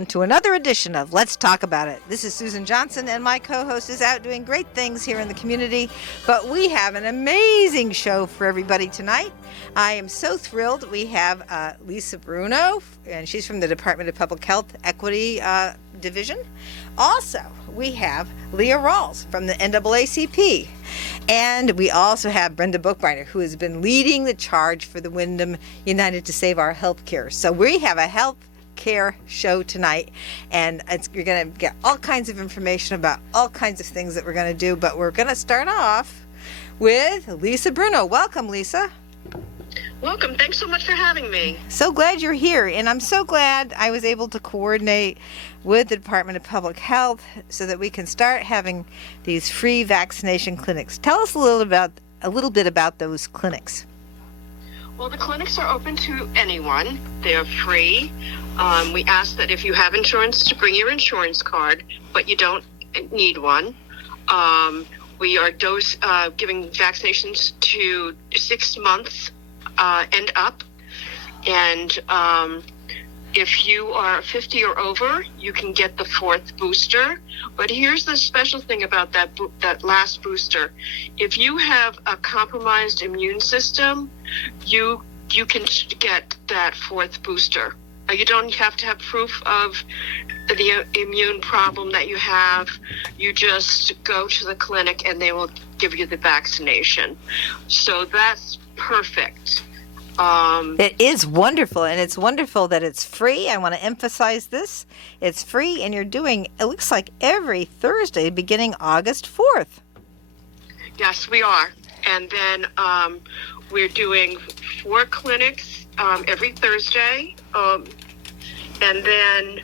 To another edition of Let's Talk About It. This is Susan Johnson, and my co-host is out doing great things here in the community, but we have an amazing show for everybody tonight. I am so thrilled. We have Lisa Bruno, and she's from the Department of Public Health Equity Division. Also, we have Leah Rawls from the NAACP. And we also have Brenda Bookbinder, who has been leading the charge for the Wyndham United to Save Our Healthcare. So we have a health care show tonight, and you're going to get all kinds of information about all kinds of things that we're going to do, but we're going to start off with Lisa Bruno. Welcome, Lisa. Welcome. Thanks so much for having me. So glad you're here, and I'm so glad I was able to coordinate with the Department of Public Health so that we can start having these free vaccination clinics. Tell us a little bit about those clinics. Well, the clinics are open to anyone. They're free. We ask that if you have insurance to bring your insurance card, but you don't need one. We are giving vaccinations to 6 months and up. And if you are 50 or over, you can get the 4th booster. But here's the special thing about that last booster. If you have a compromised immune system, you can get that 4th booster. You don't have to have proof of the immune problem that you have. You just go to the clinic and they will give you the vaccination. So that's perfect. It is wonderful, and it's wonderful that it's free. I want to emphasize this. It's free, and you're doing, it looks like, every Thursday beginning August 4th. Yes, we are. And then we're doing 4 clinics every Thursday. And then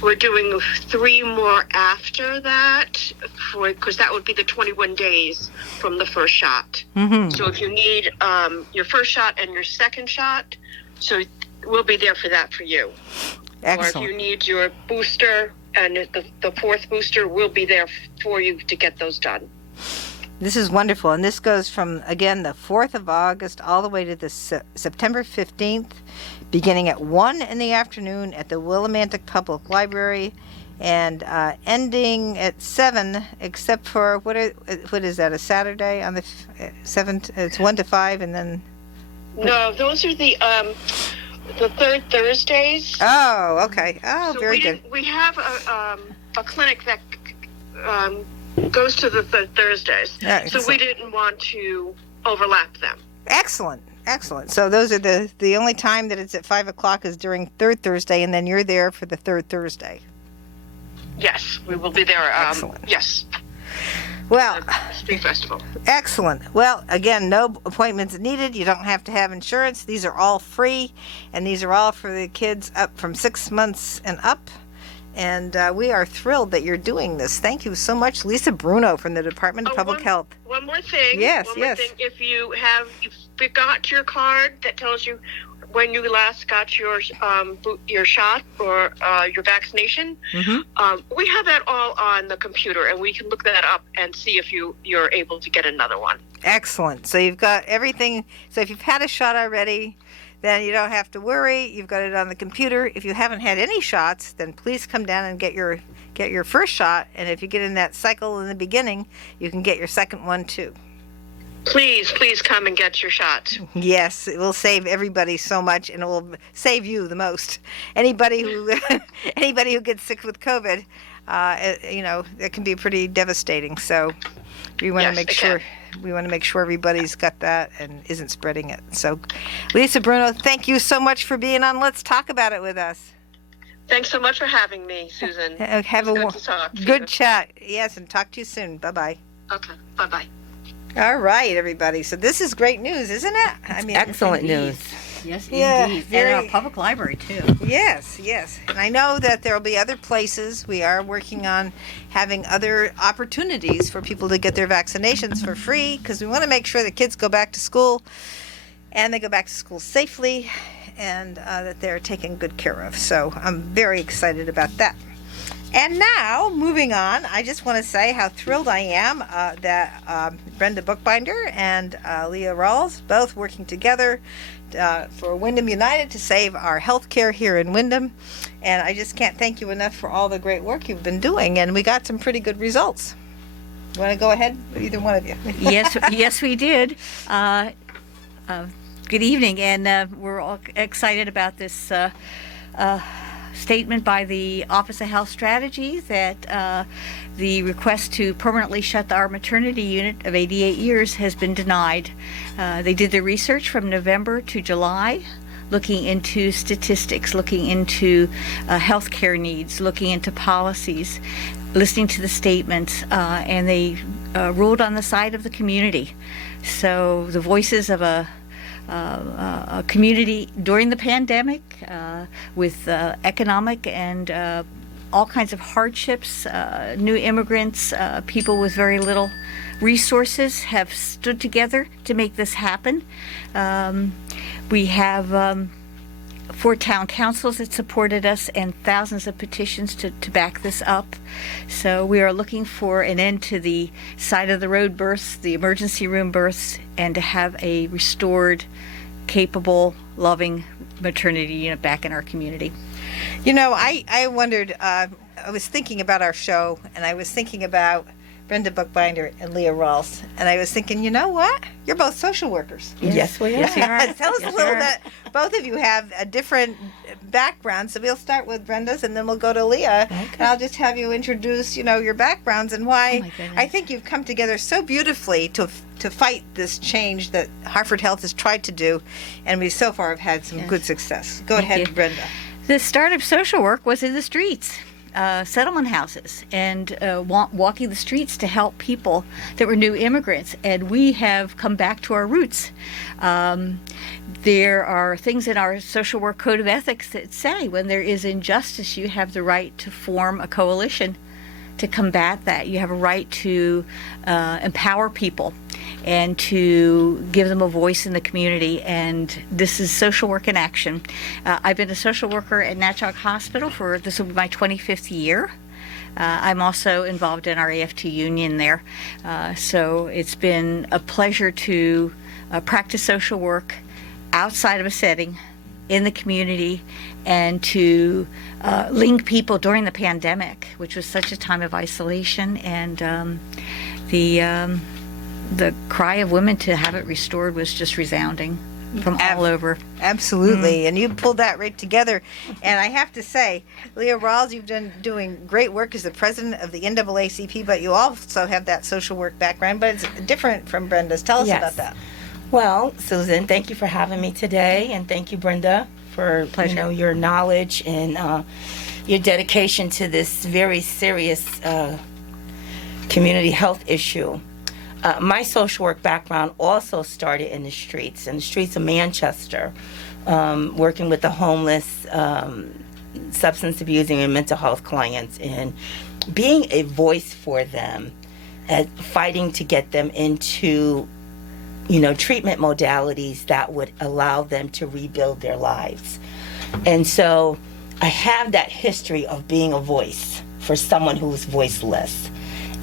we're doing 3 more after that, because that would be the 21 days from the first shot. Mm-hmm. So if you need your first shot and your second shot, so we'll be there for that for you. Excellent. Or if you need your booster and the 4th booster, we'll be there for you to get those done. This is wonderful, and this goes from, again, the 4th of August all the way to the September 15th, beginning at 1 in the afternoon at the Willimantic Public Library, and ending at 7, except for, what is that, a Saturday on the 7th? It's 1 to 5, and then... No, those are the 3rd Thursdays. Oh, okay. Oh, so very good. We have a clinic that... goes to the Thursdays. So we didn't want to overlap them. Excellent. So those are the only time that it's at 5 o'clock is during 3rd Thursday, and then you're there for the 3rd Thursday. Yes, we will be there. Excellent. Yes. Well, Spring Festival. Excellent. Well, again, no appointments needed. You don't have to have insurance. These are all free, and these are all for the kids up from 6 months and up. And we are thrilled that you're doing this. Thank you so much, Lisa Bruno from the Department of Public Health. One more thing. Yes. If you forgot your card that tells you when you last got your shot or your vaccination, mm-hmm. We have that all on the computer, and we can look that up and see if you're able to get another one. Excellent. So you've got everything. So if you've had a shot already, then you don't have to worry. You've got it on the computer. If you haven't had any shots, then please come down and get your first shot. And if you get in that cycle in the beginning, you can get your second one too. Please come and get your shot. Yes, it will save everybody so much, and it will save you the most. Anybody who gets sick with COVID, it can be pretty devastating. So we want to make sure. We want to make sure everybody's got that and isn't spreading it. So, Lisa Bruno, thank you so much for being on Let's Talk About It with us. Thanks so much for having me, Susan. Have a good chat. Yes, and talk to you soon. Bye-bye. Okay, bye-bye. All right, everybody. So this is great news, isn't it? Excellent news. Yes, yeah, indeed. And our public library, too. Yes. And I know that there will be other places. We are working on having other opportunities for people to get their vaccinations for free, because we want to make sure that kids go back to school and they go back to school safely, and that they're taken good care of. So I'm very excited about that. And now, moving on, I just want to say how thrilled I am that Brenda Bookbinder and Leah Rawls, both working together for Wyndham United to save our health care here in Wyndham. And I just can't thank you enough for all the great work you've been doing. And we got some pretty good results. You want to go ahead, either one of you? Yes, we did. Good evening, and we're all excited about this statement by the Office of Health Strategy that the request to permanently shut our maternity unit of 88 years has been denied. They did the research from November to July, looking into statistics, looking into healthcare needs, looking into policies, listening to the statements, and they ruled on the side of the community. So the voices of a community during the pandemic with economic and all kinds of hardships, new immigrants, people with very little resources have stood together to make this happen. We have 4 town councils that supported us and thousands of petitions to back this up. So we are looking for an end to the side of the road births, the emergency room births, and to have a restored, capable, loving maternity unit back in our community. You know, I wondered, I was thinking about our show, and I was thinking about Brenda Bookbinder and Leah Rawls, and I was thinking, you know what? You're both social workers. Yes, we are. Yes, we are. Tell us Yes, a little we are. bit. Both of you have a different background, so we'll start with Brenda's, and then we'll go to Leah. And I'll just have you introduce, your backgrounds and why Oh, my goodness. I think you've come together so beautifully to fight this change that Hartford Health has tried to do, and we so far have had some good success. Go ahead, you. Brenda. The start of social work was in the streets, settlement houses, and walking the streets to help people that were new immigrants. And we have come back to our roots. There are things in our social work code of ethics that say when there is injustice, you have the right to form a coalition to combat that. You have a right to empower people and to give them a voice in the community. And this is social work in action. I've been a social worker at Natchog Hospital this will be my 25th year. I'm also involved in our AFT union there. So it's been a pleasure to practice social work outside of a setting in the community and to link people during the pandemic, which was such a time of isolation, and the cry of women to have it restored was just resounding from all over. Absolutely, and you pulled that right together. And I have to say, Leah Rawls, you've been doing great work as the president of the NAACP, but you also have that social work background, but it's different from Brenda's. Tell us Yes. about that. Well, Susan, thank you for having me today, and thank you, Brenda, for Pleasure. your knowledge and your dedication to this very serious community health issue. My social work background also started in the streets of Manchester, working with the homeless, substance abusing, and mental health clients, and being a voice for them, fighting to get them into treatment modalities that would allow them to rebuild their lives. And so I have that history of being a voice for someone who's voiceless.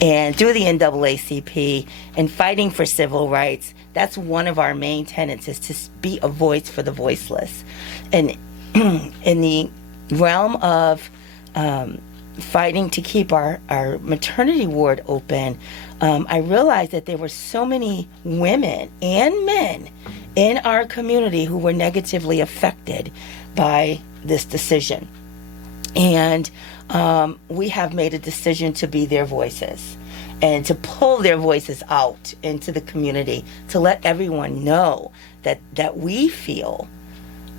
And through the NAACP and fighting for civil rights, that's one of our main tenets, is to be a voice for the voiceless. And in the realm of fighting to keep our maternity ward open, I realized that there were so many women and men in our community who were negatively affected by this decision. And we have made a decision to be their voices and to pull their voices out into the community, to let everyone know that we feel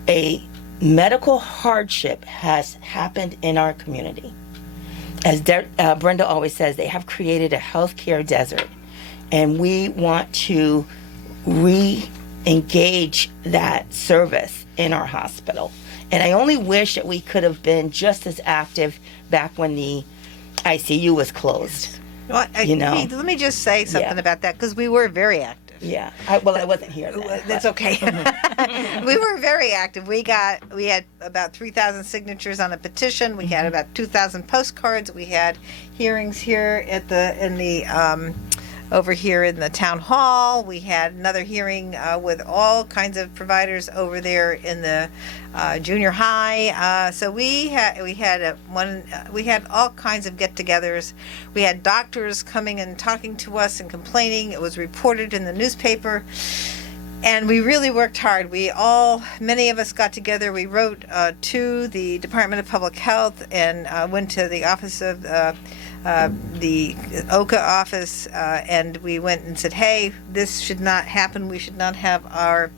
a medical hardship has happened in our community. As Brenda always says, they have created a healthcare desert, and we want to re-engage that service in our hospital. And I only wish that we could have been just as active back when the ICU was closed. Hey, let me just say something about that, because we were very active. active. Yeah. I wasn't here then. That's okay. We were very active. We had about 3,000 signatures on a petition. We had about 2,000 postcards. We had hearings here over here in the town hall. We had another hearing with all kinds of providers over there in the junior high. So we had all kinds of get-togethers. We had doctors coming and talking to us and complaining. It was reported in the newspaper. And we really worked hard. Many of us got together. We wrote to the Department of Public Health and went to the office of the OCA office, and we went and said, hey, this should not happen. We should not have our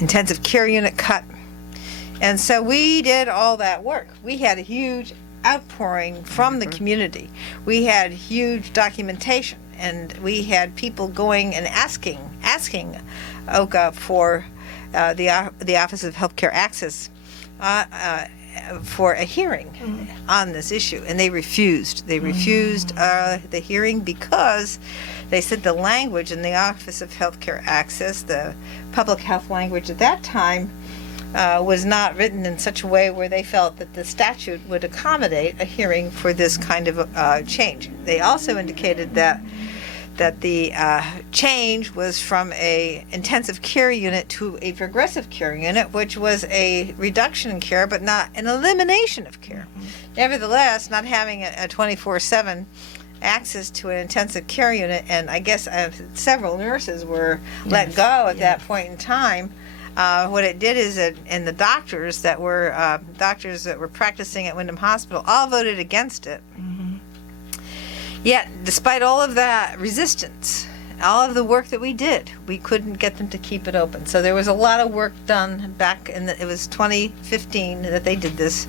intensive care unit cut. And so we did all that work. We had a huge outpouring from the community. We had huge documentation, and we had people going and asking OCA for the Office of Healthcare Access for a hearing on this issue, and they refused. They refused the hearing because they said the language in the Office of Healthcare Access, the public health language at that time, was not written in such a way where they felt that the statute would accommodate a hearing for this kind of change. They also indicated that the change was from a intensive care unit to a progressive care unit, which was a reduction in care, but not an elimination of care. Nevertheless, not having a 24/7 access to an intensive care unit, and I guess several nurses were let go at that point in time. What it did is and the doctors that were practicing at Windham Hospital all voted against it. Yet, despite all of that resistance, all of the work that we did, we couldn't get them to keep it open. So there was a lot of work done back it was 2015 that they did this.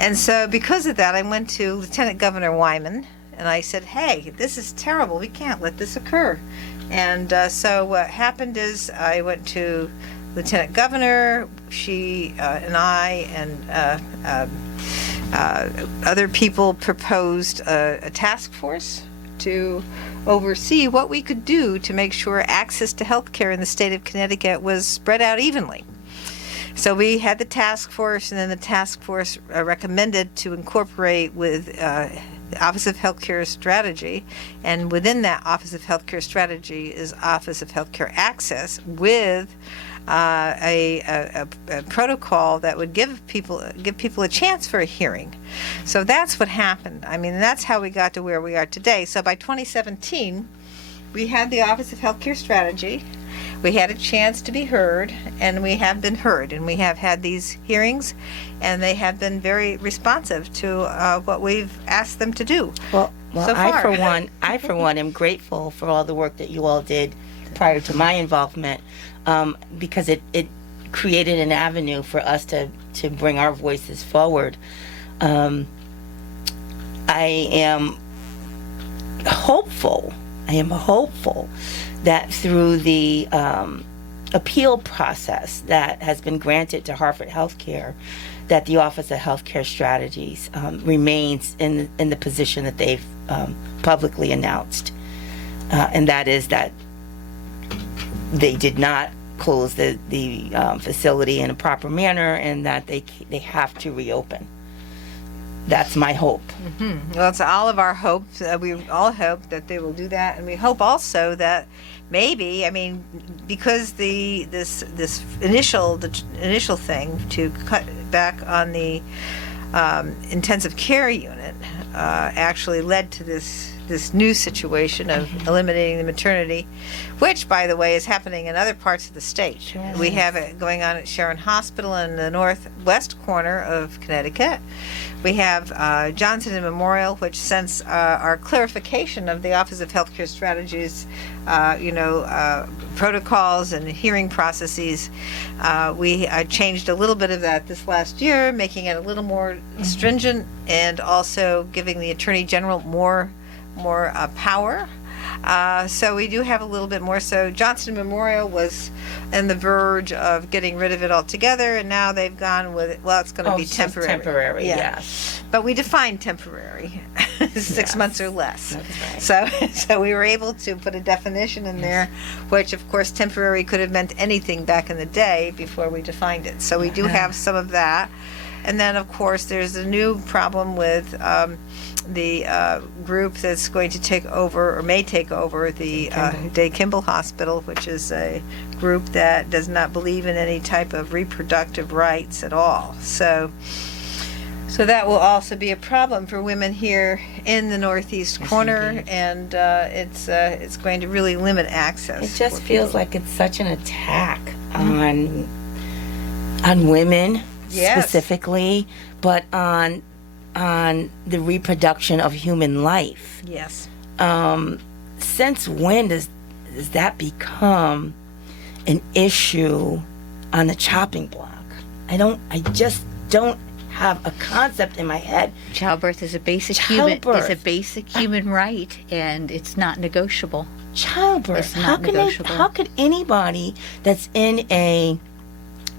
And so because of that, I went to Lieutenant Governor Wyman, and I said, hey, this is terrible. We can't let this occur. And so what happened is I went to Lieutenant Governor, she and I and other people proposed a task force to oversee what we could do to make sure access to health care in the state of Connecticut was spread out evenly. So we had the task force, and then the task force recommended to incorporate with the Office of Healthcare Strategy, and within that Office of Healthcare Strategy is Office of Healthcare Access with a protocol that would give people a chance for a hearing. So that's what happened. I mean, that's how we got to where we are today. So by 2017, we had the Office of Healthcare Strategy. We had a chance to be heard, and we have been heard, and we have had these hearings, and they have been very responsive to what we've asked them to do. Well, so far. I for one am grateful for all the work that you all did prior to my involvement, because it created an avenue for us to bring our voices forward. I am hopeful that through the appeal process that has been granted to Hartford Healthcare, that the Office of Healthcare Strategies remains in the position that they've publicly announced, and that is that they did not close the facility in a proper manner, and that they have to reopen. That's my hope. Well, it's all of our hope. We all hope that they will do that, and we hope also that maybe, I mean, because this initial thing to cut back on the intensive care unit actually led to this new situation of eliminating the maternity, which, by the way, is happening in other parts of the state. Sure. We have it going on at Sharon Hospital in the northwest corner of Connecticut. We have Johnson and Memorial, which since our clarification of the Office of Healthcare Strategies, protocols and hearing processes, we changed a little bit of that this last year, making it a little more stringent, and also giving the Attorney General more power. So we do have a little bit more. So Johnston Memorial was on the verge of getting rid of it altogether, and now they've gone with it. Well, it's going to be it's just temporary. temporary, Yeah. yes. But we define temporary, 6 Yes. months or less. That's right. So we were able to put a definition in there, which of course temporary could have meant anything back in the day before we defined it. So we do have some of that. And then of course there's a new problem with the group that's going to take over or may take over the Day Kimball Hospital, which is a group that does not believe in any type of reproductive rights at all. So that will also be a problem for women here in the northeast corner, and it's going to really limit access. It just for feels people. like it's such an attack on women Yes. specifically, but on the reproduction of human life. Yes. Since when does that become an issue on the chopping block? I just don't have a concept in my head. Childbirth is a basic human right, and it's not negotiable. Childbirth. It's not negotiable. How could anybody that's in a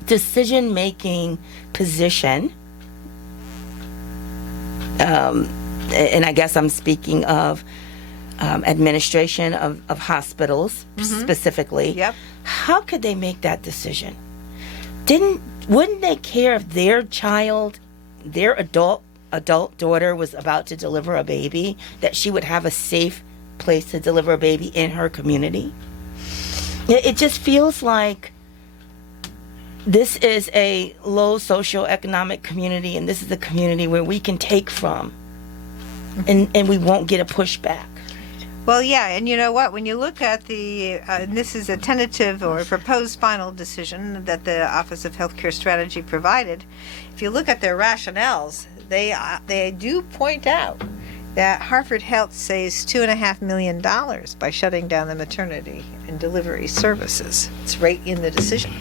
decision-making position, and I guess I'm speaking of administration of hospitals specifically. Yep. How could they make that decision? Wouldn't they care if their child, their adult daughter was about to deliver a baby, that she would have a safe place to deliver a baby in her community? It just feels like this is a low socioeconomic community, and this is a community where we can take from, and we won't get a pushback. Well, yeah, and you know what? When you look at and this is a tentative or proposed final decision that the Office of Healthcare Strategy provided. If you look at their rationales, they do point out that Hartford Health saves $2.5 million by shutting down the maternity and delivery services. It's right in the decision.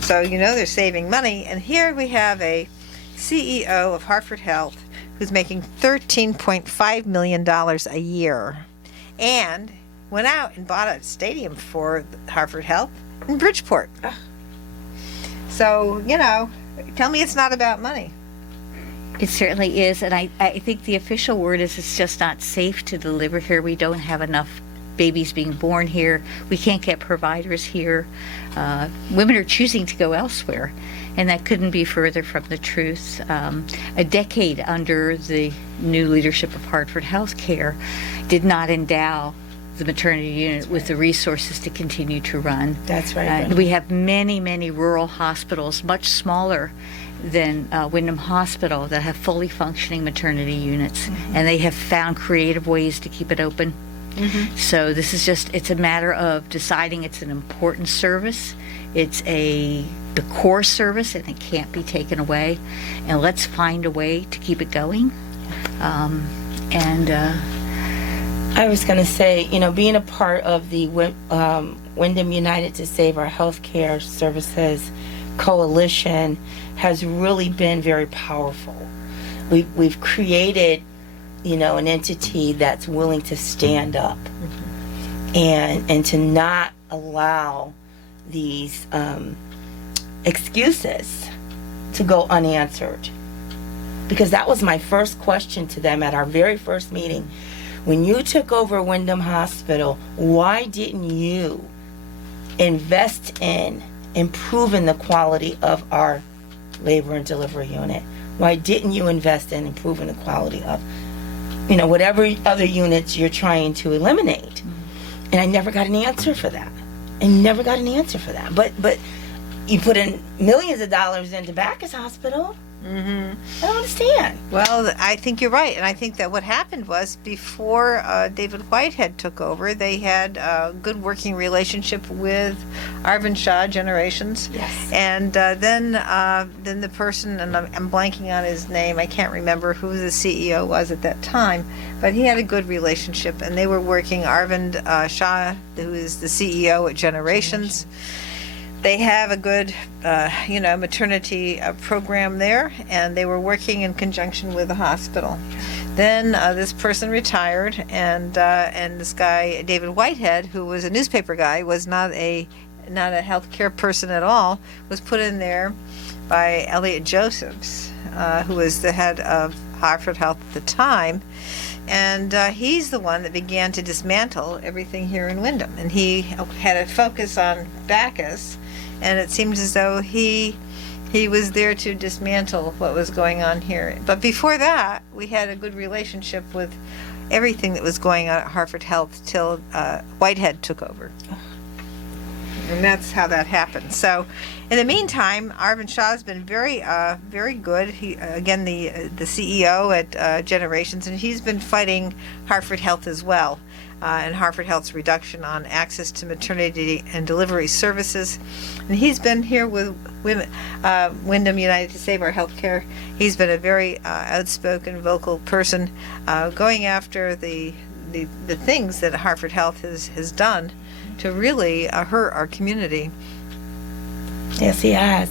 So they're saving money. And here we have a CEO of Hartford Health who's making $13.5 million a year, and went out and bought a stadium for Hartford Health in Bridgeport. So, tell me it's not about money. It certainly is, and I think the official word is it's just not safe to deliver here. We don't have enough babies being born here. We can't get providers here. Women are choosing to go elsewhere, and that couldn't be further from the truth. A decade under the new leadership of Hartford Healthcare did not endow the maternity unit with the resources to continue to run. That's right. We have many, many rural hospitals, much smaller than Wyndham Hospital, that have fully functioning maternity units, and they have found creative ways to keep it open. So this is it's a matter of deciding it's an important service. It's the core service, and it can't be taken away. And let's find a way to keep it going. I was going to say, being a part of the Wyndham United to Save Our Healthcare Services coalition has really been very powerful. We've created, an entity that's willing to stand up and to not allow these excuses to go unanswered. Because that was my first question to them at our very first meeting. When you took over Wyndham Hospital, why didn't you invest in improving the quality of our labor and delivery unit? Why didn't you invest in improving the quality of, whatever other units you're trying to eliminate? And I never got an answer for that. But you put in millions of dollars into Bacchus Hospital. I don't understand. Well, I think you're right, and I think that what happened was before David Whitehead took over, they had a good working relationship with Arvind Shah Generations. Yes. And then the person, and I'm blanking on his name, I can't remember who the CEO was at that time, but he had a good relationship, and they were working. Arvind Shah, who is the CEO at Generations. They have a good, maternity program there, and they were working in conjunction with the hospital. Then this person retired, and this guy David Whitehead, who was a newspaper guy, was not a healthcare person at all, was put in there by Elliot Josephs, who was the head of Hartford Health at the time. And he's the one that began to dismantle everything here in Windham. And he had a focus on Bacchus, and it seemed as though he was there to dismantle what was going on here. But before that, we had a good relationship with everything that was going on at Hartford Health till Whitehead took over. And that's how that happened. So, in the meantime, Arvind Shah has been very good. He, again, the CEO at Generations, and he's been fighting Hartford Health as well, and Hartford Health's reduction on access to maternity and delivery services. And he's been here with Windham United to Save Our Healthcare. He's been a very outspoken, vocal person, going after the things that Hartford Health has done to really hurt our community. Yes, he has.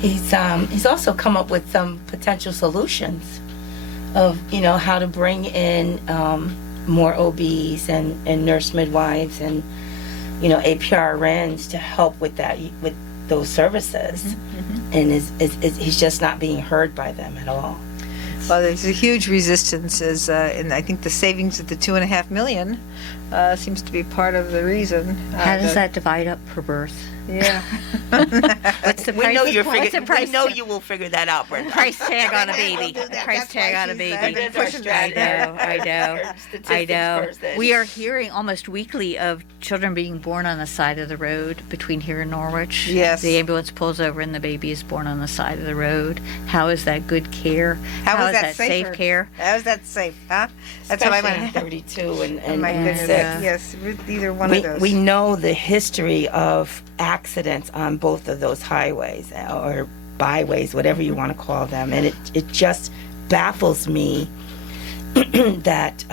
He's also come up with some potential solutions of how to bring in more OBs and nurse midwives and APRNs to help with those services. Mm-hmm. And he's just not being heard by them at all. Well, there's a huge resistance, and I think the savings of the $2.5 million seems to be part of the reason. How does that divide up per birth? Yeah. What's the price? We know you will figure that out, Brenda. Price tag on a baby. Price tag on a baby. I know. We are hearing almost weekly of children being born on the side of the road between here and Norwich. Yes. The ambulance pulls over and the baby is born on the side of the road. How is that good care? How is that safe care? How is that safe, huh? That's Especially what I in 32 and Oh my goodness. 6. Yes, either one of those. We know the history of accidents on both of those highways or byways, whatever you want to call them, and it just baffles me that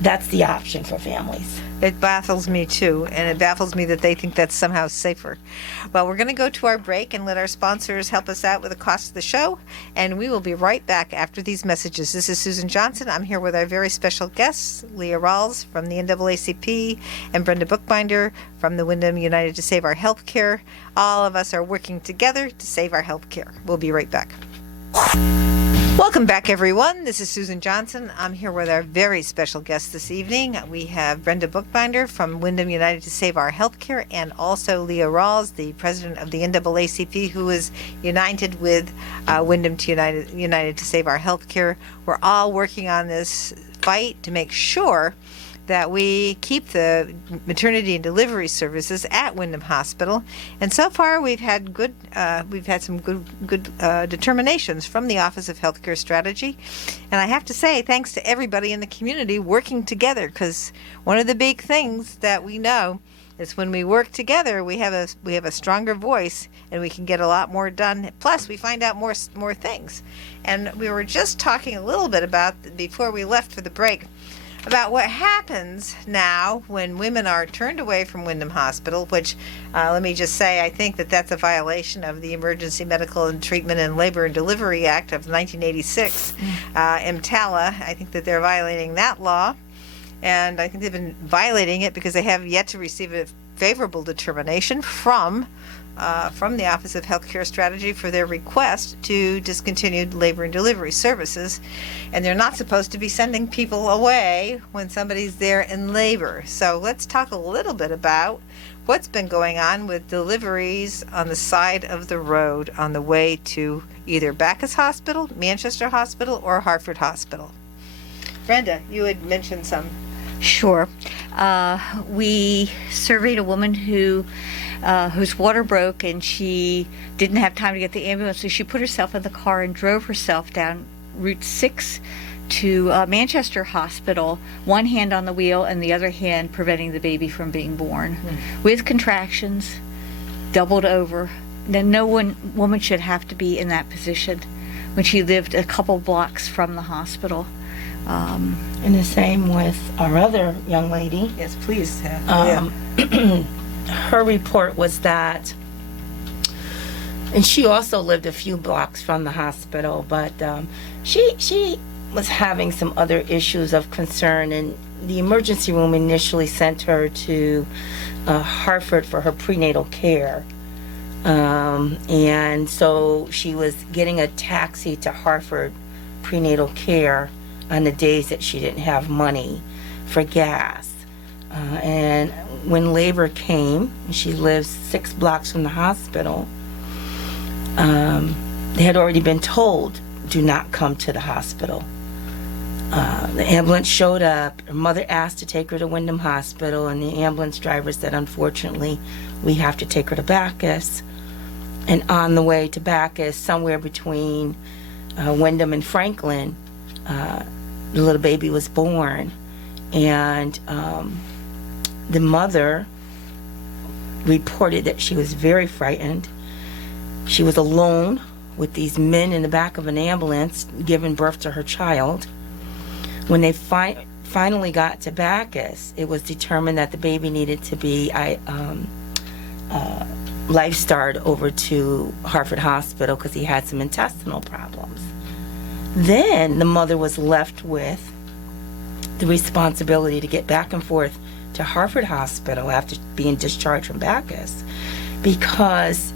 that's the option for families. It baffles me too, and it baffles me that they think that's somehow safer. Well, we're going to go to our break and let our sponsors help us out with the cost of the show, and we will be right back after these messages. This is Susan Johnson. I'm here with our very special guests, Leah Rawls from the NAACP and Brenda Bookbinder from the Windham United to Save Our Healthcare. All of us are working together to save our healthcare. We'll be right back. Welcome back, everyone. This is Susan Johnson. I'm here with our very special guest this evening. We have Brenda Bookbinder from Windham United to Save Our Healthcare, and also Leah Rawls, the president of the NAACP, who is united with Windham to United to Save Our Healthcare. We're all working on this fight to make sure that we keep the maternity and delivery services at Windham Hospital, and so far we've had some good determinations from the Office of Healthcare Strategy, and I have to say thanks to everybody in the community working together, because one of the big things that we know is when we work together we have a stronger voice and we can get a lot more done. Plus we find out more things, and we were just talking a little bit about before we left for the break about what happens now when women are turned away from Windham Hospital, which, let me just say, I think that that's a violation of the Emergency Medical and Treatment and Labor and Delivery Act of 1986, EMTALA. I think that they're violating that law, and I think they've been violating it because they have yet to receive a favorable determination from the Office of Healthcare Strategy for their request to discontinue labor and delivery services, and they're not supposed to be sending people away when somebody's there in labor. So let's talk a little bit about what's been going on with deliveries on the side of the road on the way to either Bacchus Hospital, Manchester Hospital, or Hartford Hospital. Brenda, you had mentioned some. Sure. We surveyed a woman whose water broke, and she didn't have time to get the ambulance, so she put herself in the car and drove herself down Route 6 to Manchester Hospital, one hand on the wheel and the other hand preventing the baby from being born, with contractions, doubled over. No woman should have to be in that position when she lived a couple blocks from the hospital. And the same with our other young lady. Yes, please. Her report was that, and she also lived a few blocks from the hospital, but she was having some other issues of concern, and the emergency room initially sent her to Hartford for her prenatal care. And so she was getting a taxi to Hartford prenatal care on the days that she didn't have money for gas. And when labor came, she lives 6 blocks from the hospital, they had already been told, do not come to the hospital. The ambulance showed up. Her mother asked to take her to Wyndham Hospital, and the ambulance driver said, unfortunately, we have to take her to Bacchus. And on the way to Bacchus, somewhere between Wyndham and Franklin, the little baby was born. And the mother reported that she was very frightened. She was alone with these men in the back of an ambulance giving birth to her child. When they finally got to Bacchus, it was determined that the baby needed to be life-starred over to Hartford Hospital because he had some intestinal problems. Then the mother was left with the responsibility to get back and forth to Hartford Hospital after being discharged from Bacchus, because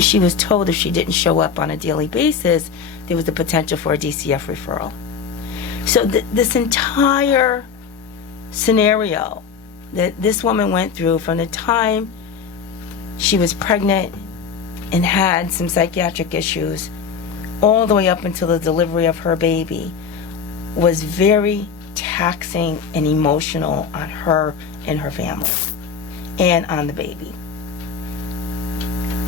she was told if she didn't show up on a daily basis, there was the potential for a DCF referral. So this entire scenario that this woman went through from the time she was pregnant and had some psychiatric issues all the way up until the delivery of her baby was very taxing and emotional on her and her family and on the baby.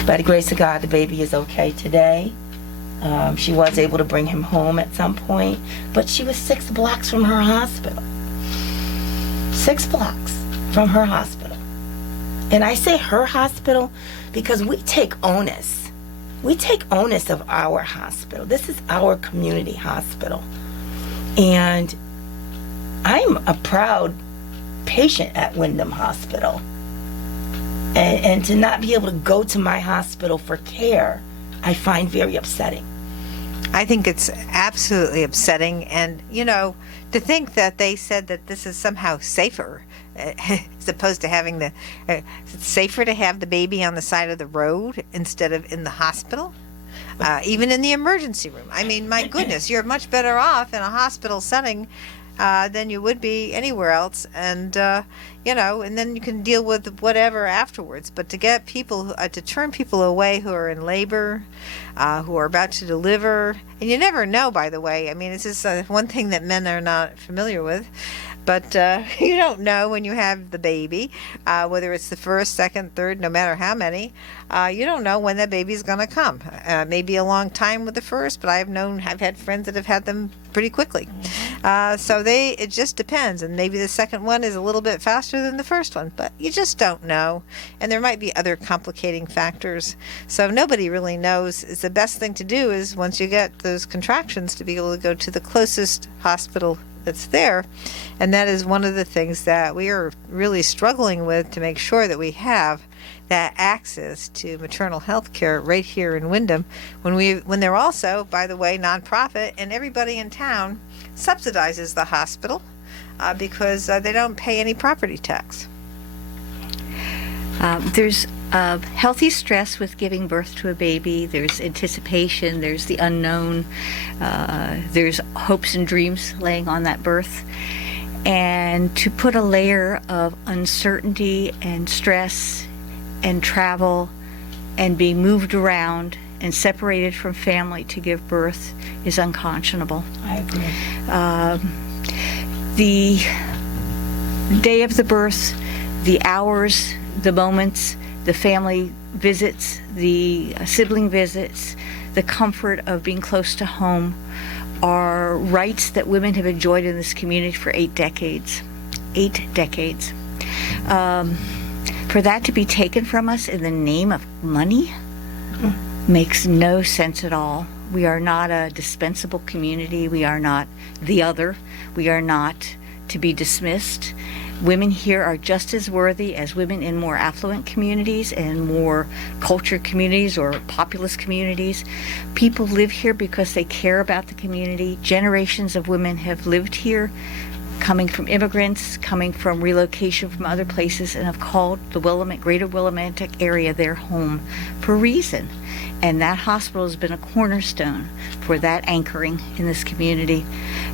By the grace of God, the baby is okay today. She was able to bring him home at some point, but she was 6 blocks from her hospital. 6 blocks from her hospital. And I say her hospital because we take onus. We take onus of our hospital. This is our community hospital. And I'm a proud patient at Wyndham Hospital. And to not be able to go to my hospital for care, I find very upsetting. I think it's absolutely upsetting. And, you know, to think that they said that this is somehow safer as opposed to having it's safer to have the baby on the side of the road instead of in the hospital, even in the emergency room. I mean, my goodness, you're much better off in a hospital setting than you would be anywhere else. And, you know, and then you can deal with whatever afterwards. But to get people, to turn people away who are in labor, who are about to deliver, and you never know, by the way. I mean, it's just one thing that men are not familiar with. But you don't know when you have the baby, whether it's the first, second, third, no matter how many. You don't know when that baby's going to come. Maybe a long time with the first, but I've had friends that have had them pretty quickly. So it just depends. And maybe the second one is a little bit faster than the first one, but you just don't know. And there might be other complicating factors. So nobody really knows. It's the best thing to do is once you get those contractions to be able to go to the closest hospital that's there. And that is one of the things that we are really struggling with, to make sure that we have that access to maternal health care right here in Wyndham, when they're also, by the way, nonprofit, and everybody in town subsidizes the hospital because they don't pay any property tax. There's healthy stress with giving birth to a baby. There's anticipation. There's the unknown. There's hopes and dreams laying on that birth. And to put a layer of uncertainty and stress and travel and being moved around and separated from family to give birth is unconscionable. I agree. The day of the birth, the hours, the moments, the family visits, the sibling visits, the comfort of being close to home are rights that women have enjoyed in this community for 8 decades. 8 decades. For that to be taken from us in the name of money makes no sense at all. We are not a dispensable community. We are not the other. We are not to be dismissed. Women here are just as worthy as women in more affluent communities and more cultured communities or populous communities. People live here because they care about the community. Generations of women have lived here, coming from immigrants, coming from relocation from other places, and have called the greater Willimantic area their home for a reason. And that hospital has been a cornerstone for that anchoring in this community.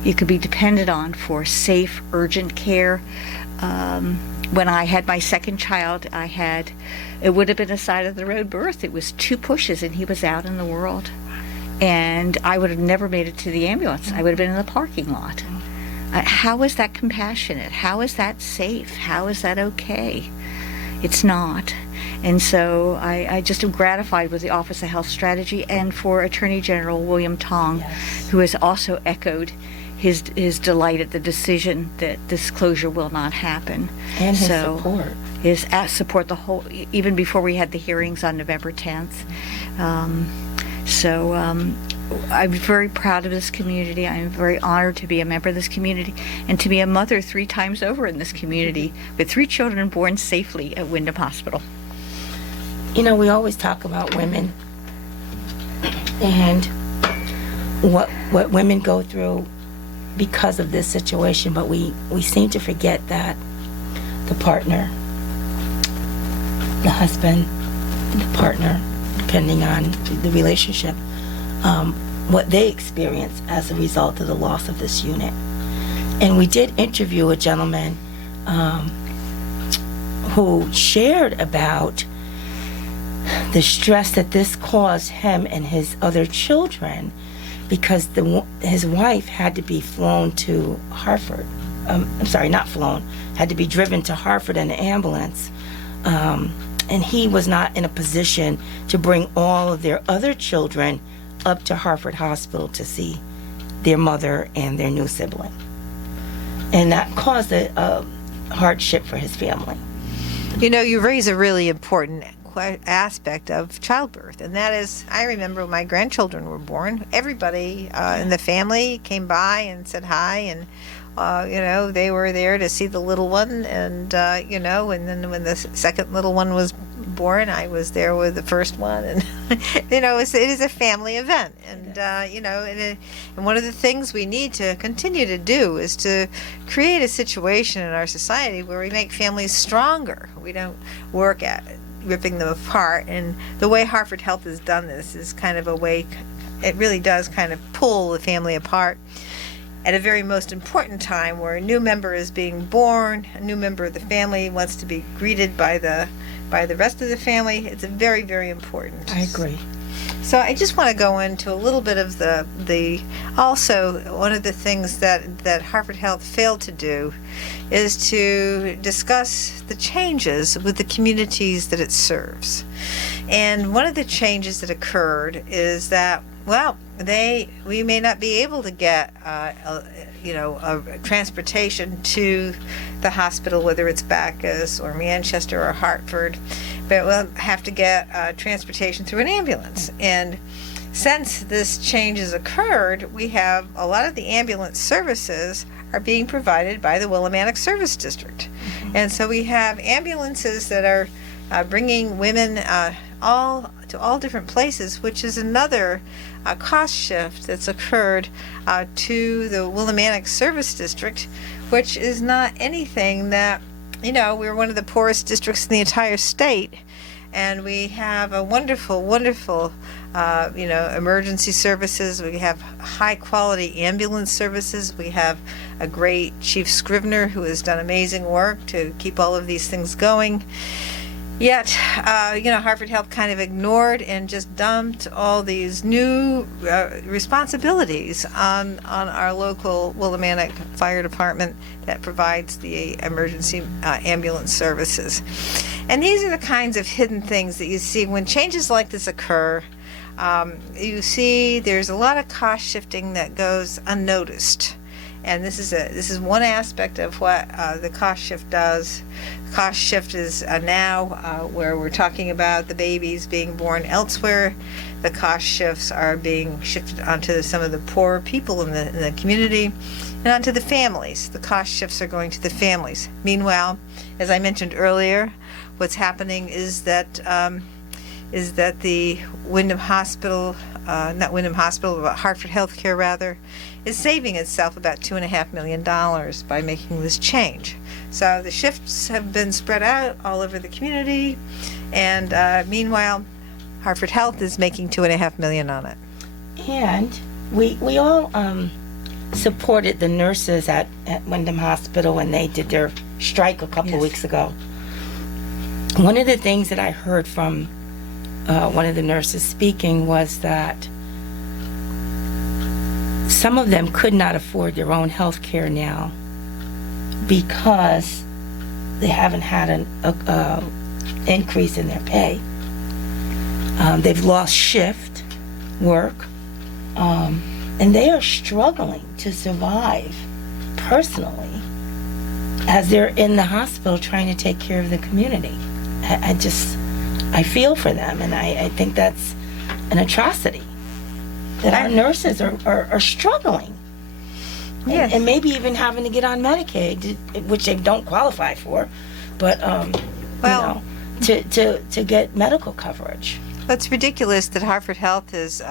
You could be depended on for safe, urgent care. When I had my second child, it would have been a side of the road birth. It was 2 pushes and he was out in the world. And I would have never made it to the ambulance. I would have been in the parking lot. How is that compassionate? How is that safe? How is that okay? It's not. And so I just am gratified with the Office of Health Strategy and for Attorney General William Tong, who has also echoed his delight at the decision that this closure will not happen. And his support. His support even before we had the hearings on November 10th. I'm very proud of this community. I'm very honored to be a member of this community and to be a mother 3 times over in this community with 3 children born safely at Windham Hospital. You know, we always talk about women and what women go through because of this situation, but we seem to forget that the partner, the husband, the partner, depending on the relationship, what they experience as a result of the loss of this unit. And we did interview a gentleman who shared about the stress that this caused him and his other children because his wife had to be flown to Hartford. Had to be driven to Hartford in an ambulance. And he was not in a position to bring all of their other children up to Hartford Hospital to see their mother and their new sibling. And that caused a hardship for his family. You know, you raise a really important aspect of childbirth, and that is, I remember when my grandchildren were born, everybody in the family came by and said hi, and they were there to see the little one, and and then when the second little one was born, I was there with the first one, and it is a family event, and and one of the things we need to continue to do is to create a situation in our society where we make families stronger. We don't work at ripping them apart, and the way Hartford Health has done this is kind of a way, it really does kind of pull the family apart at a very most important time where a new member is being born, a new member of the family wants to be greeted by the rest of the family. It's very, very important. I agree. So I just want to go into a little bit of the also one of the things that Hartford Health failed to do is to discuss the changes with the communities that it serves. And one of the changes that occurred is that, we may not be able to get a transportation to the hospital, whether it's Bacchus or Manchester or Hartford, but we'll have to get transportation through an ambulance. And since this change has occurred, we have a lot of the ambulance services are being provided by the Willimantic Service District. And so we have ambulances that are bringing women to all different places, which is another cost shift that's occurred to the Willimantic Service District, which is not anything that, we're one of the poorest districts in the entire state, and we have a wonderful, wonderful, emergency services. We have high quality ambulance services. We have a great Chief Scrivener who has done amazing work to keep all of these things going. Yet, Hartford Health kind of ignored and just dumped all these new responsibilities on our local Willimantic Fire Department that provides the emergency ambulance services. And these are the kinds of hidden things that you see when changes like this occur. You see there's a lot of cost shifting that goes unnoticed. And this is one aspect of what the cost shift does. The cost shift is now where we're talking about the babies being born elsewhere the cost shifts are being shifted onto some of the poorer people in the community and onto the families. The cost shifts are going to the families. Meanwhile, as I mentioned earlier, what's happening is that the Wyndham Hospital, not Wyndham Hospital, but Hartford Healthcare rather, is saving itself about $2.5 million by making this change. So the shifts have been spread out all over the community, and meanwhile, Hartford Health is making $2.5 million on it. And we all supported the nurses at Wyndham Hospital when they did their strike a couple weeks ago. One of the things that I heard from one of the nurses speaking was that some of them could not afford their own health care now because they haven't had an increase in their pay. They've lost shift work, and they are struggling to survive personally as they're in the hospital trying to take care of the community. I feel for them, and I think that's an atrocity that our nurses are struggling. Yes. And maybe even having to get on Medicaid, which they don't qualify for, but Well, to get medical coverage. it's ridiculous that Hartford Health has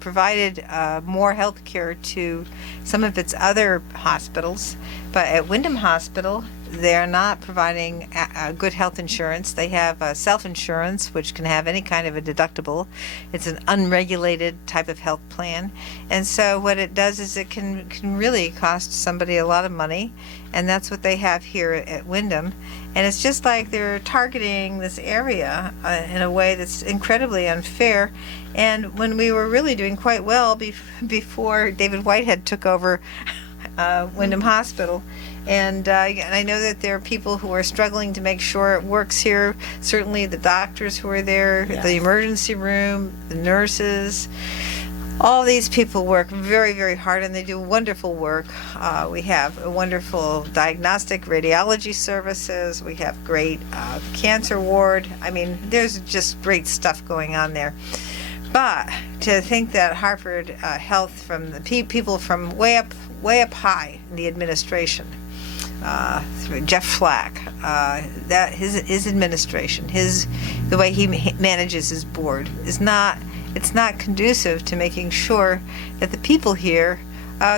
provided more health care to some of its other hospitals, but at Wyndham Hospital, they're not providing good health insurance. They have self-insurance, which can have any kind of a deductible. It's an unregulated type of health plan. And so what it does is it can really cost somebody a lot of money, and that's what they have here at Wyndham. And it's just like they're targeting this area in a way that's incredibly unfair. And when we were really doing quite well before David Whitehead took over Wyndham Hospital, and I know that there are people who are struggling to make sure it works here. Certainly the doctors who are there, the emergency room, the nurses. All these people work very, very hard, and they do wonderful work. We have a wonderful diagnostic radiology services. We have great cancer ward. I mean, there's just great stuff going on there. But to think that Hartford Health, from the people from way up high in the administration, through Jeff Flack, that his administration, the way he manages his board it's not conducive to making sure that the people here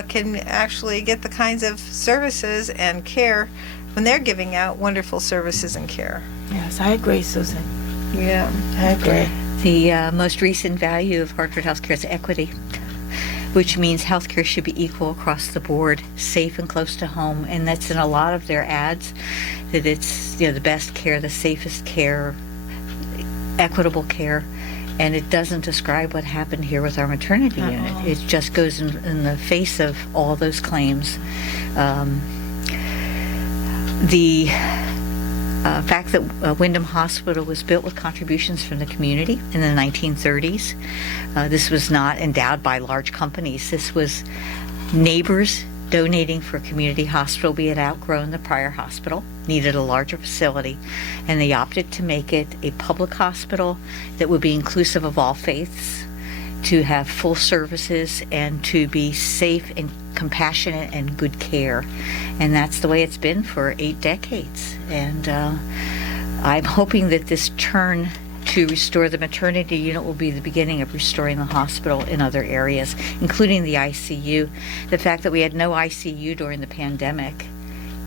can actually get the kinds of services and care when they're giving out wonderful services and care. Yes, I agree, Susan. Yeah, I agree. The most recent value of Hartford Healthcare is equity, which means healthcare should be equal across the board, safe and close to home, and that's in a lot of their ads, that it's the best care, the safest care, equitable care, and it doesn't describe what happened here with our maternity unit. It just goes in the face of all those claims. The fact that Wyndham Hospital was built with contributions from the community in the 1930s. This was not endowed by large companies. This was neighbors donating for a community hospital. We had outgrown the prior hospital, needed a larger facility, and they opted to make it a public hospital that would be inclusive of all faiths, to have full services, and to be safe and compassionate and good care. And that's the way it's been for 8 decades. And I'm hoping that this turn to restore the maternity unit will be the beginning of restoring the hospital in other areas, including the ICU. The fact that we had no ICU during the pandemic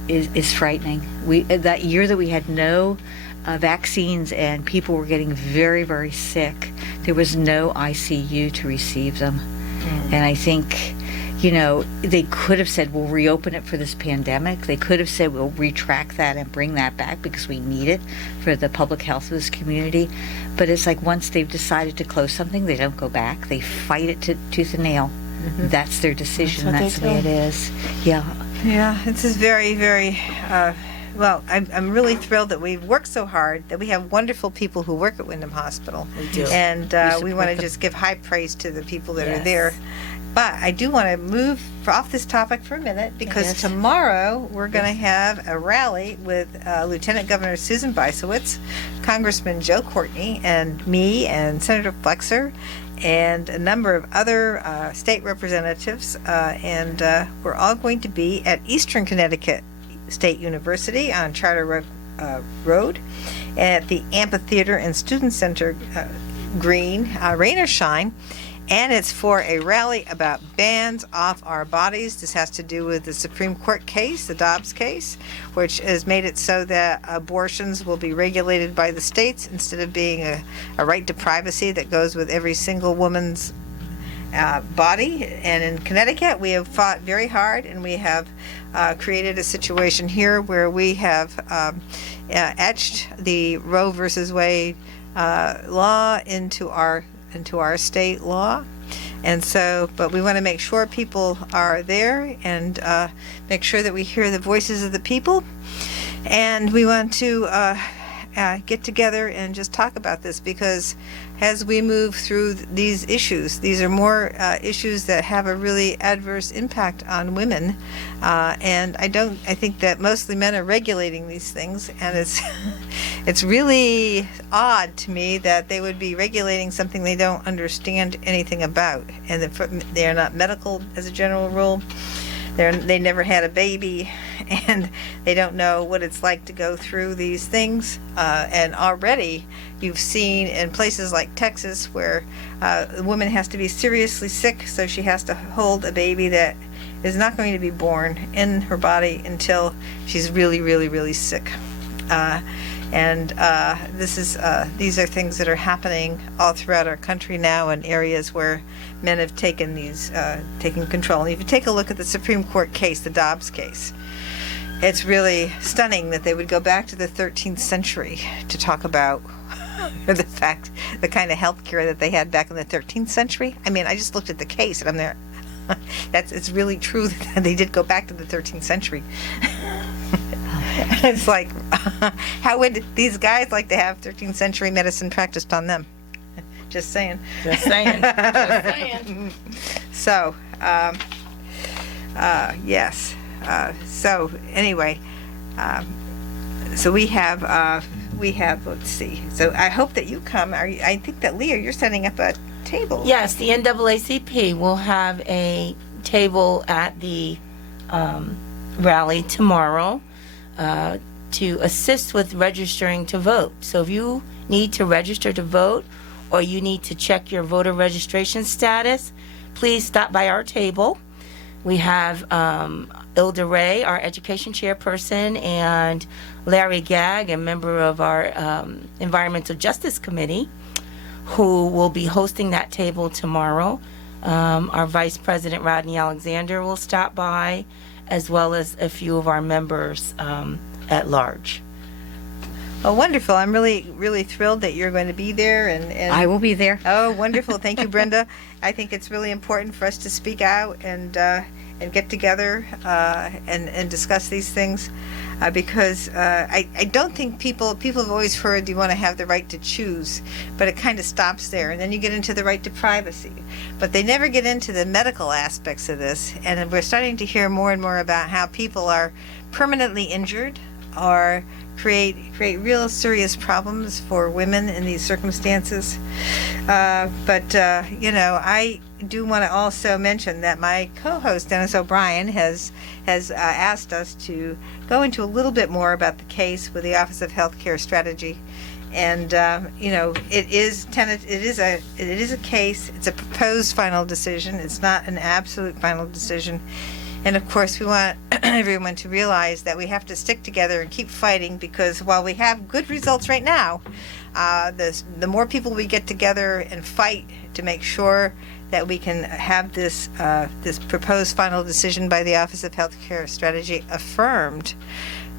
is frightening. That year that we had no vaccines and people were getting very, very sick, there was no ICU to receive them. And I think, they could have said, we'll reopen it for this pandemic. They could have said, we'll retract that and bring that back because we need it for the public health of this community. But it's like once they've decided to close something, they don't go back. They fight it tooth and nail. That's their decision. That's the way it is. Yeah. Yeah, this is very, very, well, I'm really thrilled that we've worked so hard, that we have wonderful people who work at Wyndham Hospital. We do. And we want to them. just give high praise to the people that are Yes. there. But I do want to move off this topic for a minute, because tomorrow we're going to have a rally with Lieutenant Governor Susan Bysiewicz, Congressman Joe Courtney, and me, and Senator Flexer, and a number of other state representatives, and we're all going to be at Eastern Connecticut State University on Charter Road at the Amphitheater and Student Center Green, rain or shine. And it's for a rally about bans off our bodies. This has to do with the Supreme Court case, the Dobbs case, which has made it so that abortions will be regulated by the states instead of being a right to privacy that goes with every single woman's body. And in Connecticut, we have fought very hard, and we have created a situation here where we have etched the Roe versus Wade law into our state law. And so, but we want to make sure people are there and make sure that we hear the voices of the people. And we want to get together and just talk about this, because as we move through these issues, these are more issues that have a really adverse impact on women. And I think that mostly men are regulating these things, and it's really odd to me that they would be regulating something they don't understand anything about, and they are not medical as a general rule. They never had a baby, and they don't know what it's like to go through these things. And already you've seen in places like Texas where the woman has to be seriously sick, so she has to hold a baby that is not going to be born in her body until she's really, really, really sick. These are things that are happening all throughout our country now in areas where men have taken control. And if you take a look at the Supreme Court case, the Dobbs case, it's really stunning that they would go back to the 13th century to talk about the kind of health care that they had back in the 13th century. I mean, I just looked at the case and I'm there. It's really true that they did go back to the 13th century. It's like, how would these guys like to have 13th century medicine practiced on them? Just saying. Just saying. Just saying. So, yes. So anyway, so we have, let's see. So I hope that you come. I think that, Leah, you're setting up a table. Yes, the NAACP will have a table at the rally tomorrow to assist with registering to vote. So if you need to register to vote, or you need to check your voter registration status, please stop by our table. We have Ilda Ray, our education chairperson, and Larry Gagg, a member of our Environmental Justice Committee, who will be hosting that table tomorrow. Our Vice President, Rodney Alexander, will stop by, as well as a few of our members at large. Oh, wonderful. I'm really, really thrilled that you're going to be there. And I will be there. Oh, wonderful. Thank you, Brenda. I think it's really important for us to speak out and get together and discuss these things because I don't think people have always heard you want to have the right to choose, but it kind of stops there. And then you get into the right to privacy. But they never get into the medical aspects of this. And we're starting to hear more and more about how people are permanently injured or create real serious problems for women in these circumstances. But I do want to also mention that my co-host Dennis O'Brien has asked us to go into a little bit more about the case with the Office of Healthcare Strategy. And it is a case. It's a proposed final decision. It's not an absolute final decision. And of course, we want everyone to realize that we have to stick together and keep fighting, because while we have good results right now, the more people we get together and fight to make sure that we can have this proposed final decision by the Office of Healthcare Strategy affirmed,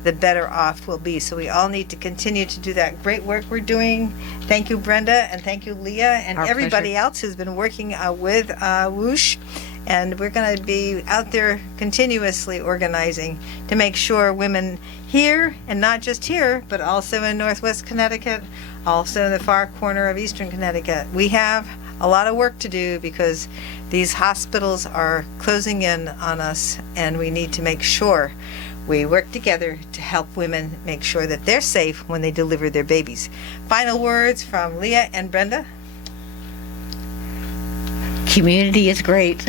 the better off we'll be. So we all need to continue to do that great work we're doing. Thank you, Brenda, and thank you, Leah, and everybody else who's been working with Whoosh. And we're going to be out there continuously organizing to make sure women here, and not just here, but also in Northwest Connecticut, also in the far corner of Eastern Connecticut, we have a lot of work to do because these hospitals are closing in on us, and we need to make sure we work together to help women make sure that they're safe when they deliver their babies. Final words from Leah and Brenda. Community is great.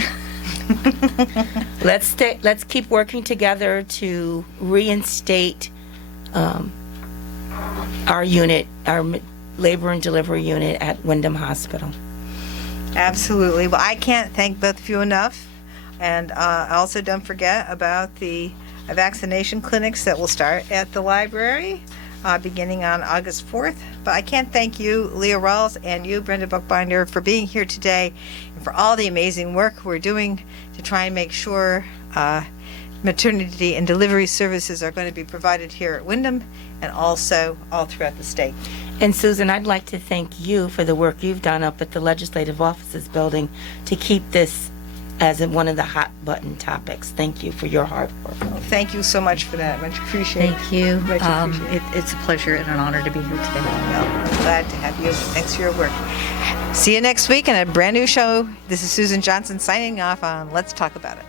Let's keep working together to reinstate our unit, our labor and delivery unit at Wyndham Hospital. Absolutely. Well, I can't thank both of you enough. And also don't forget about the vaccination clinics that will start at the library beginning on August 4th. But I can't thank you, Leah Rawls, and you, Brenda Buchbinder, for being here today and for all the amazing work we're doing to try and make sure maternity and delivery services are going to be provided here at Wyndham and also all throughout the state. And Susan, I'd like to thank you for the work you've done up at the Legislative Offices building to keep this as one of the hot button topics. Thank you for your hard work. Thank you so much for that. Much appreciated. Thank you. Much appreciated. It's a pleasure and an honor to be here today. Well, I'm glad to have you. Thanks for your work. See you next week in a brand new show. This is Susan Johnson signing off on Let's Talk About It.